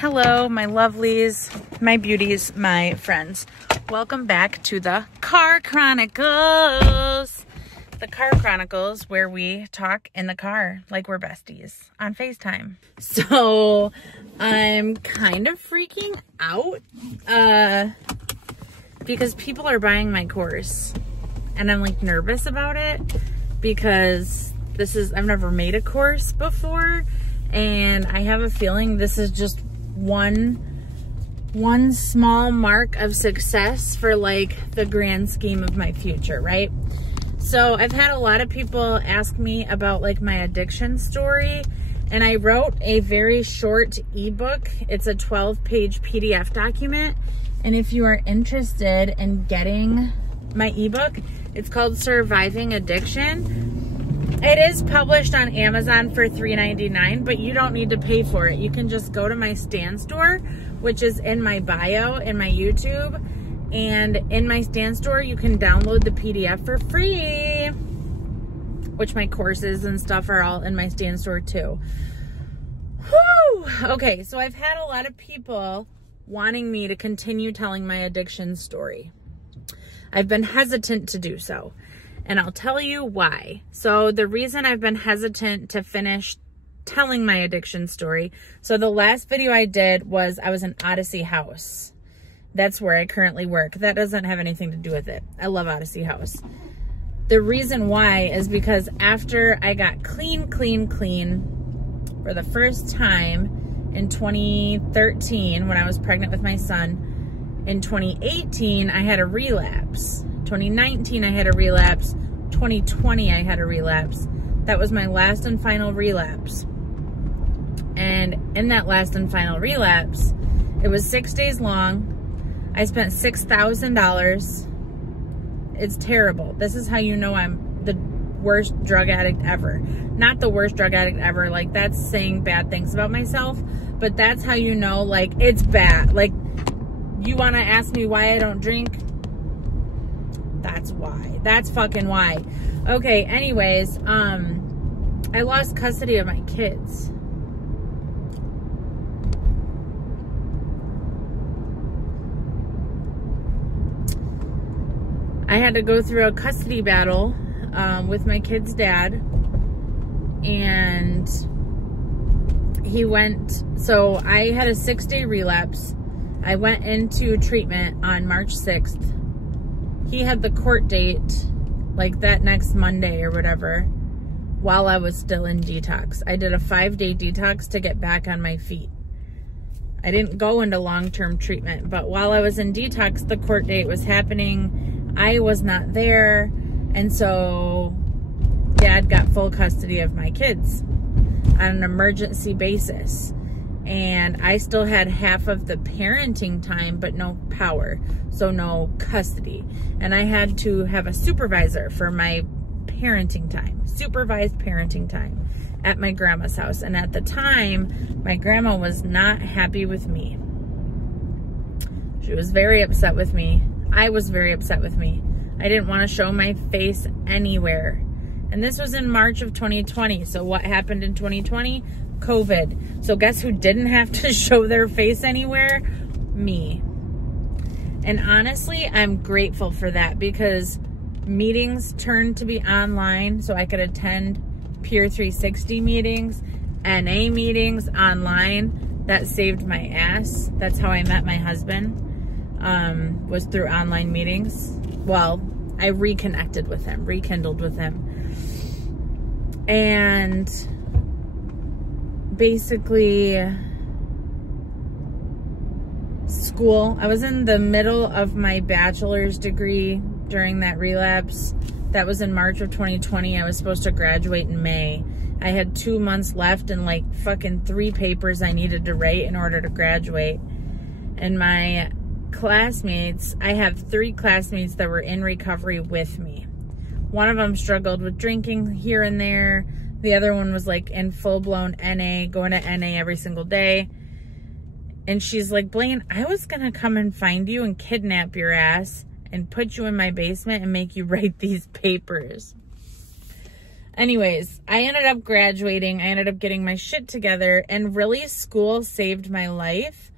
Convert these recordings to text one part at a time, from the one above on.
Hello, my lovelies, my beauties, my friends. Welcome back to the Car Chronicles. The Car Chronicles, where we talk in the car like we're besties on FaceTime. So I'm kind of freaking out because people are buying my course, and I'm like nervous about it because I've never made a course before, and I have a feeling this is just one small mark of success for like the grand scheme of my future, right? So I've had a lot of people ask me about like my addiction story, and I wrote a very short ebook. It's a 12-page PDF document, and if you are interested in getting my ebook, it's called Surviving Addiction. It is published on Amazon for $3.99, but you don't need to pay for it. You can just go to my Stan Store, which is in my bio in my YouTube. And in my Stan Store, you can download the PDF for free, which my courses and stuff are all in my Stan Store too. Whew. Okay, so I've had a lot of people wanting me to continue telling my addiction story. I've been hesitant to do so, and I'll tell you why. So the reason I've been hesitant to finish telling my addiction story, so the last video I did was I was in Odyssey House. That's where I currently work. That doesn't have anything to do with it. I love Odyssey House. The reason why is because after I got clean for the first time in 2013 when I was pregnant with my son, in 2018 I had a relapse. 2019 I had a relapse. 2020 I had a relapse. That was my last and final relapse. And in that last and final relapse, it was 6 days long. I spent $6,000. It's terrible. This is how you know I'm the worst drug addict ever. Not the worst drug addict ever. Like, that's saying bad things about myself. But that's how you know, like, it's bad. Like, you want to ask me why I don't drink? That's why. That's fucking why. Okay, anyways, I lost custody of my kids. I had to go through a custody battle with my kid's dad, and so I had a 6-day relapse. I went into treatment on March 6th. He had the court date like that next Monday or whatever while I was still in detox. I did a 5-day detox to get back on my feet. I didn't go into long-term treatment, but while I was in detox, the court date was happening. I was not there, and so Dad got full custody of my kids on an emergency basis, and I still had half of the parenting time but no power, so no custody, and I had to have a supervisor for my parenting time, supervised parenting time at my grandma's house. And at the time, my grandma was not happy with me. She was very upset with me. I was very upset with me. I didn't want to show my face anywhere. And this was in March of 2020. So what happened in 2020? COVID. So guess who didn't have to show their face anywhere? Me. And honestly, I'm grateful for that, because meetings turned to be online so I could attend Peer 360 meetings, NA meetings online. That saved my ass. That's how I met my husband. Was through online meetings. Well, I rekindled with him. And basically, school. I was in the middle of my bachelor's degree during that relapse. That was in March of 2020. I was supposed to graduate in May. I had 2 months left and like fucking 3 papers I needed to write in order to graduate. And my classmates, I have 3 classmates that were in recovery with me. One of them struggled with drinking here and there. The other one was like in full-blown NA, going to NA every single day. And she's like, Blaine, I was gonna come and find you and kidnap your ass and put you in my basement and make you write these papers. Anyways, I ended up graduating. I ended up getting my shit together, and really school saved my life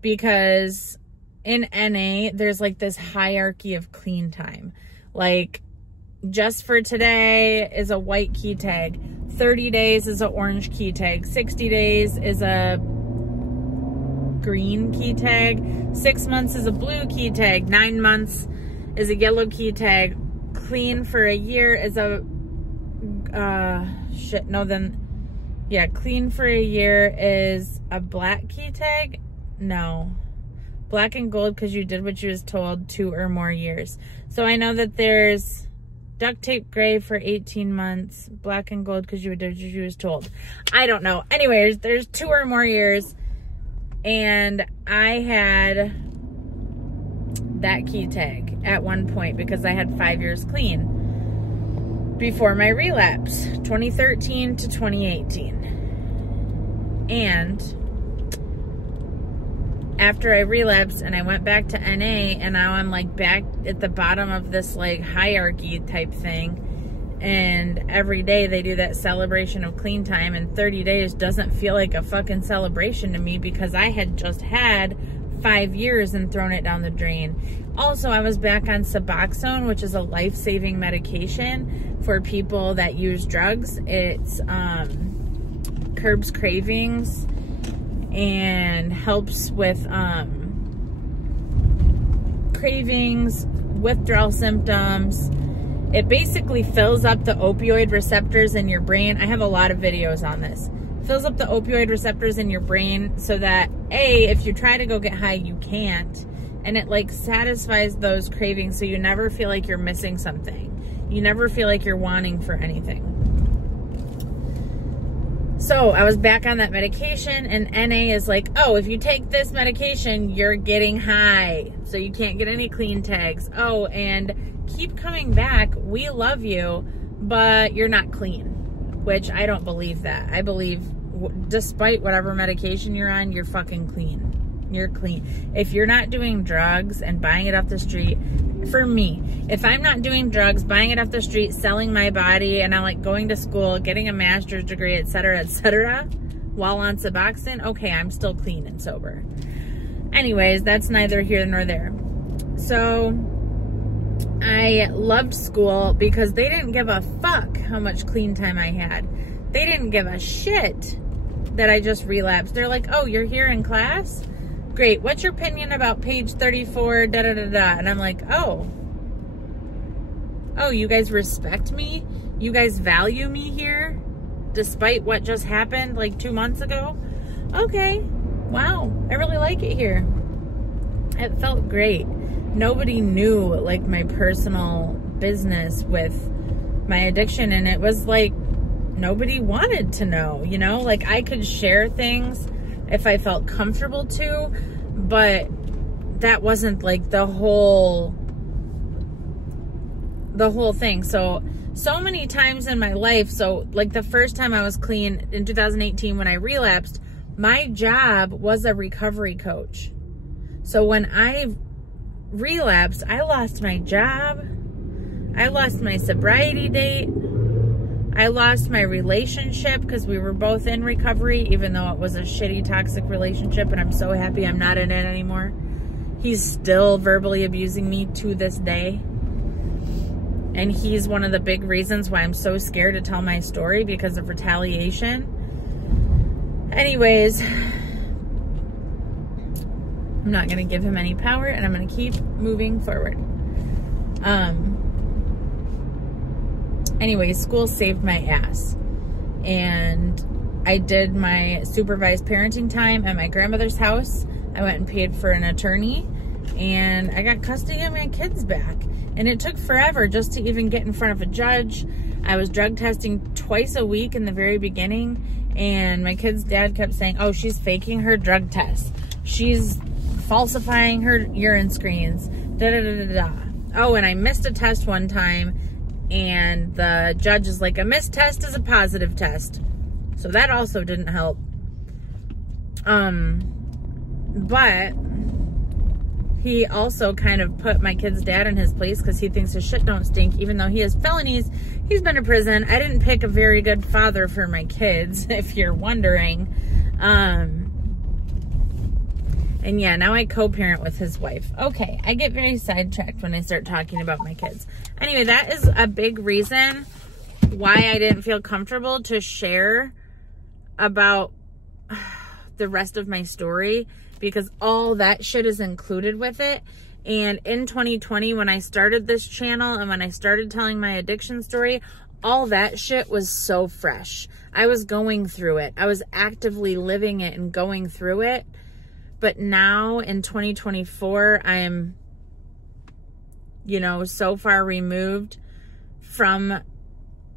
because in NA, there's like this hierarchy of clean time. Like, just for today is a white key tag. 30 days is an orange key tag. 60 days is a green key tag. 6 months is a blue key tag. 9 months is a yellow key tag. Clean for a year is a clean for a year is a black key tag. No, black and gold because you did what you was told 2 or more years. So I know that there's duct tape gray for 18 months, black and gold because you did what you was told. I don't know. Anyways, there's 2 or more years, and I had that key tag at one point because I had 5 years clean before my relapse, 2013 to 2018. And after I relapsed and I went back to NA, and now I'm like back at the bottom of this like hierarchy type thing, and every day they do that celebration of clean time, and 30 days doesn't feel like a fucking celebration to me because I had just had 5 years and thrown it down the drain. Also, I was back on Suboxone, which is a life-saving medication for people that use drugs. It's curbs cravings and helps with cravings, withdrawal symptoms. It basically fills up the opioid receptors in your brain. I have a lot of videos on this. Fills up the opioid receptors in your brain so that, A, if you try to go get high, you can't. And it like satisfies those cravings so you never feel like you're missing something. You never feel like you're wanting for anything. So I was back on that medication, and NA is like, oh, if you take this medication, you're getting high. So you can't get any clean tags. Oh, and keep coming back. We love you, but you're not clean, which I don't believe that. I believe despite whatever medication you're on, you're fucking clean. You're clean. If you're not doing drugs and buying it off the street, for me, if I'm not doing drugs, buying it off the street, selling my body, and I'm like going to school, getting a master's degree, etc., while on Suboxone, okay, I'm still clean and sober. Anyways, that's neither here nor there. So I loved school because they didn't give a fuck how much clean time I had. They didn't give a shit that I just relapsed. They're like, oh, you're here in class? Great. What's your opinion about page 34, da-da-da-da? And I'm like, oh, you guys respect me? You guys value me here? Despite what just happened like 2 months ago? Okay. Wow. I really like it here. It felt great. Nobody knew like my personal business with my addiction, and it was like nobody wanted to know, you know? Like I could share things if I felt comfortable to, but that wasn't like the whole thing. So many times in my life, so like the first time I was clean in 2018 when I relapsed, my job was a recovery coach. So when I relapsed, I lost my job, I lost my sobriety date, I lost my relationship because we were both in recovery, even though it was a shitty, toxic relationship, and I'm so happy I'm not in it anymore. He's still verbally abusing me to this day. And he's one of the big reasons why I'm so scared to tell my story, because of retaliation. Anyways, I'm not going to give him any power, and I'm going to keep moving forward. Anyways, school saved my ass. And I did my supervised parenting time at my grandmother's house. I went and paid for an attorney, and I got custody of my kids back. And it took forever just to even get in front of a judge. I was drug testing twice a week in the very beginning, and my kid's dad kept saying, oh, she's faking her drug test. She's falsifying her urine screens. Da-da-da-da-da. Oh, and I missed a test one time, and the judge is like, a missed test is a positive test. So that also didn't help. But he also kind of put my kid's dad in his place because he thinks his shit don't stink, even though he has felonies. He's been to prison. I didn't pick a very good father for my kids, if you're wondering. And yeah, now I co-parent with his wife. Okay, I get very sidetracked when I start talking about my kids. Anyway, that is a big reason why I didn't feel comfortable to share about the rest of my story, because all that shit is included with it. And in 2020, when I started this channel and when I started telling my addiction story, all that shit was so fresh. I was going through it. I was actively living it and going through it. But now in 2024, I am, you know, so far removed from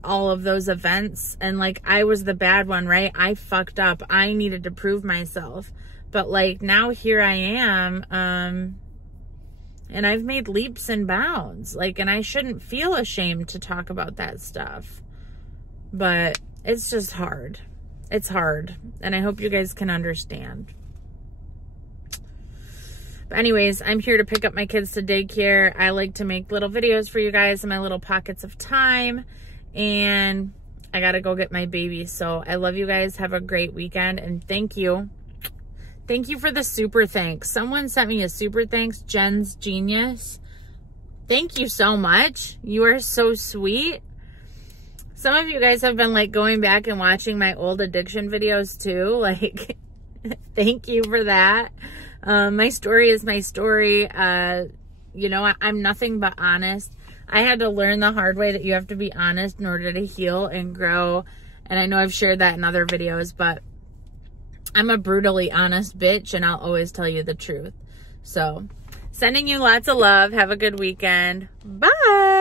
all of those events. And like, I was the bad one, right? I fucked up. I needed to prove myself. But like, now here I am, and I've made leaps and bounds. Like, and I shouldn't feel ashamed to talk about that stuff. But it's just hard. It's hard. And I hope you guys can understand. But anyways, I'm here to pick up my kids to daycare. I like to make little videos for you guys in my little pockets of time. And I got to go get my baby. So I love you guys. Have a great weekend. And thank you. Thank you for the super thanks. Someone sent me a super thanks. Jen's Genius. Thank you so much. You are so sweet. Some of you guys have been like going back and watching my old addiction videos too. Like, thank you for that. My story is my story. You know, I'm nothing but honest. I had to learn the hard way that you have to be honest in order to heal and grow. And I know I've shared that in other videos, but I'm a brutally honest bitch and I'll always tell you the truth. So, sending you lots of love. Have a good weekend. Bye.